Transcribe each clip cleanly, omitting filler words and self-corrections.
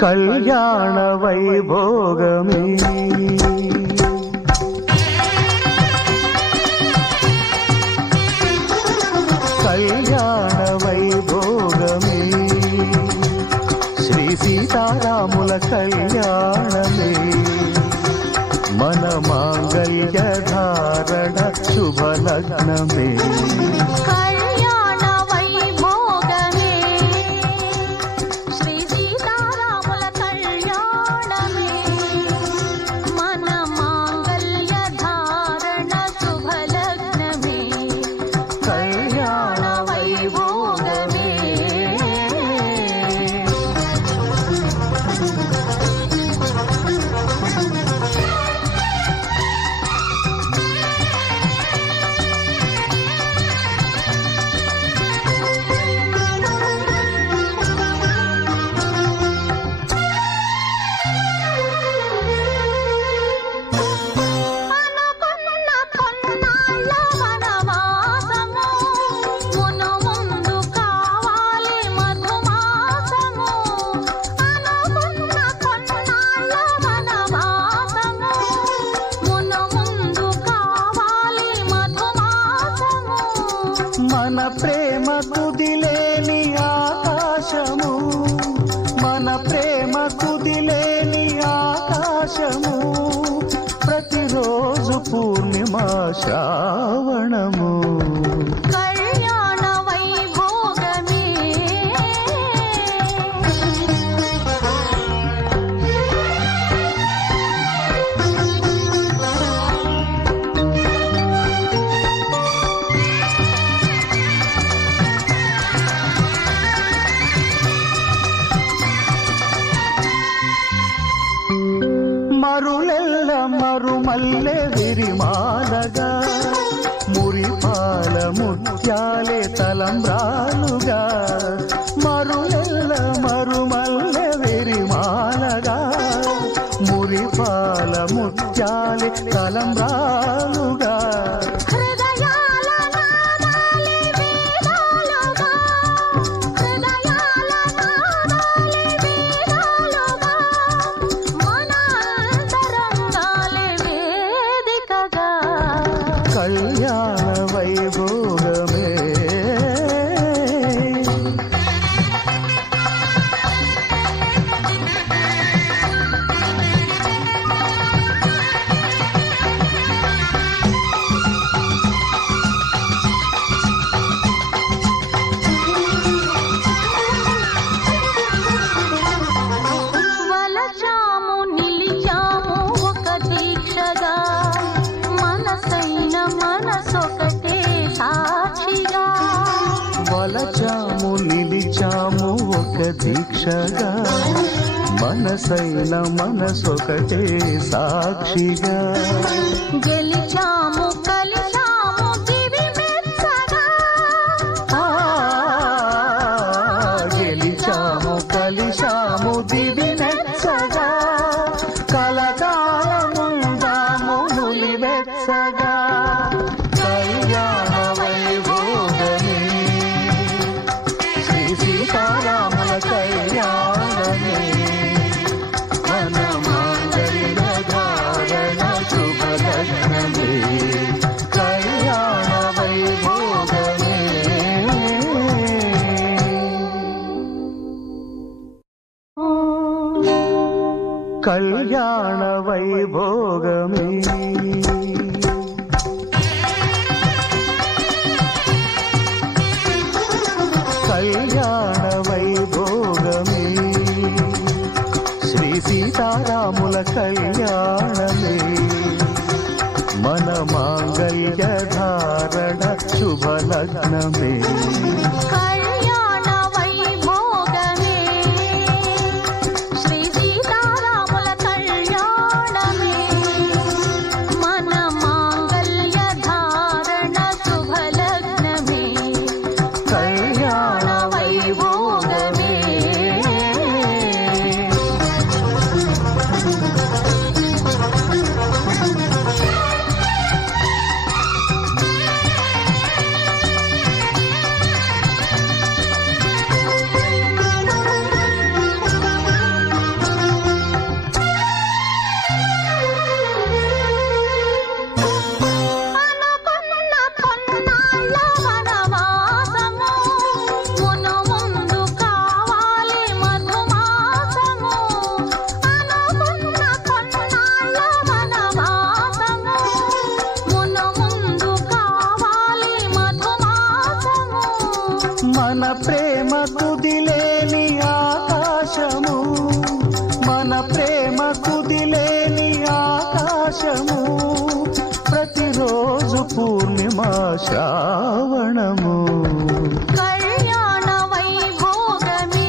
కళ్యాణ వైభోగమే కళ్యాణ వైభోగమే శ్రీ సీతారాముల కళ్యాణమే మన మాంగళ్య ధారణ శుభలగ్నమే మన ప్రేమ కుదిలేని ఆకాశము మన ప్రేమ కుదిలేని ఆకాశము ప్రతిరోజు పూర్ణిమ శ్రావణము మరులెల్ల మరుమల్లె విరిమాలగా మురిపాల ముత్యాలే తలంబ్రాలుగా మరులెల్ల మరుమల్లె విరిమాలగా మురిపాల ముత్యాలే తలంబ్రాలుగా కళ్యాణ వైభోగమే వలచాము నిలిచాము ఒక దీక్షగా మనసొకటే సాక్షిగా వలచాము నిలిచాము ఒక దీక్షగా మనసైన మనసొకటే సాక్షిగా గెలిచాము కలిచాము దివి మెచ్చగా గెలిచాము కలిశాము దివి మెచ్చగా కలకాలముందాము నులివెచ్చగా కళ్యాణ వైభోగమే శ్రీ సీతారాముల కళ్యాణమే మన మాంగళ్య ధారణ శుభలగ్నమే కళ్యాణ వైభోగమే కళ్యాణ వైభోగమే కళ్యాణ వైభోగమే శ్రీ సీతారాముల కళ్యాణమే మన మాంగళ్య ధారణ శుభలగ్నమే శ్రావణము కళ్యాణ వైభోగమే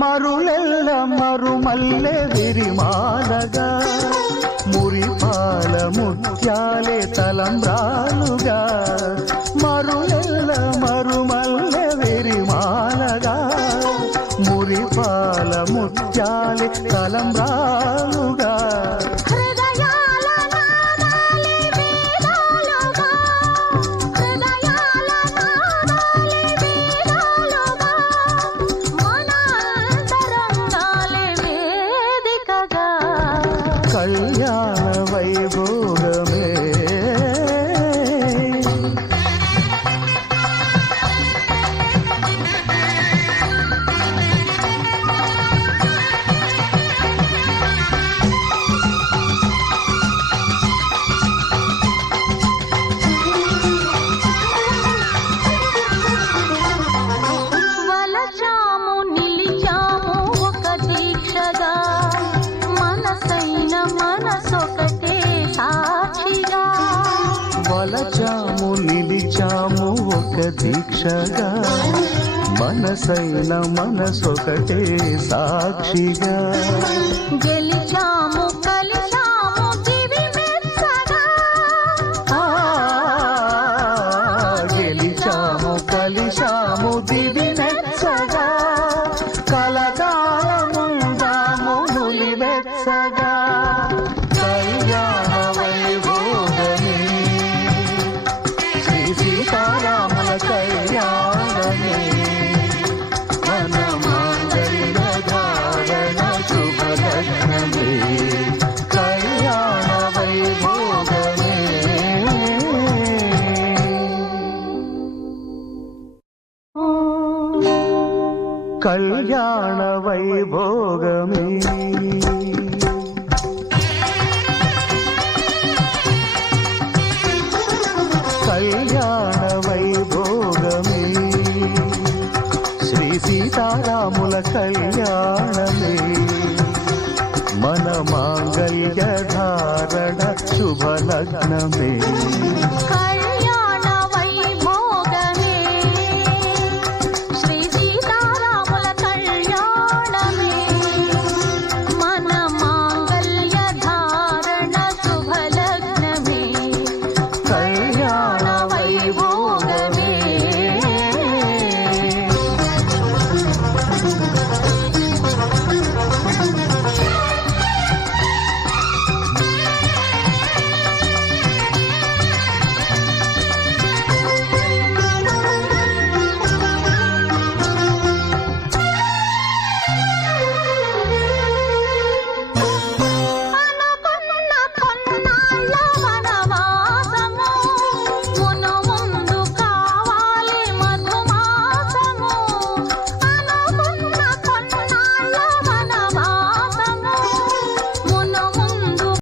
మరులెల్ల మరుమల్లె విరిమాలగా మురిపాల ముత్యాలే తలంబ్రాలుగా మరులెల్ల మరుమల్లె విరిమాలగా మురిపాల ముత్యాలే తలంబ్రాలుగా హృదయాల నాదాలే వేదాలుగా హృదయాల నాదాలే వేదాలుగా మన అంతరంగాలే వేదికగా కళ్యాణ వైభోగమే వలచాము నిలిచాము ఒక దీక్షగా మనసైన మనసొకటే సాక్షిగా వలచాము నిలిచాము ఒక దీక్షగా మనసైన మనసొకటే సాక్షిగా గెలిచాము కలిచాము దివి మెచ్చగా గెలిచాము కలిశాము దివి మెచ్చగా కలకాలముందాము నులివెచ్చగా కళ్యాణ వైభోగమే శ్రీ సీతారాముల కళ్యాణమే మన మాంగళ్య ధారణ శుభలగ్నమే కళ్యాణ వైభోగమే కళ్యాణ వైభోగమే కళ్యాణ వైభోగమే శ్రీ సీతారాముల కళ్యాణమే మన మాంగళ్య ధారణ శుభలగ్నమే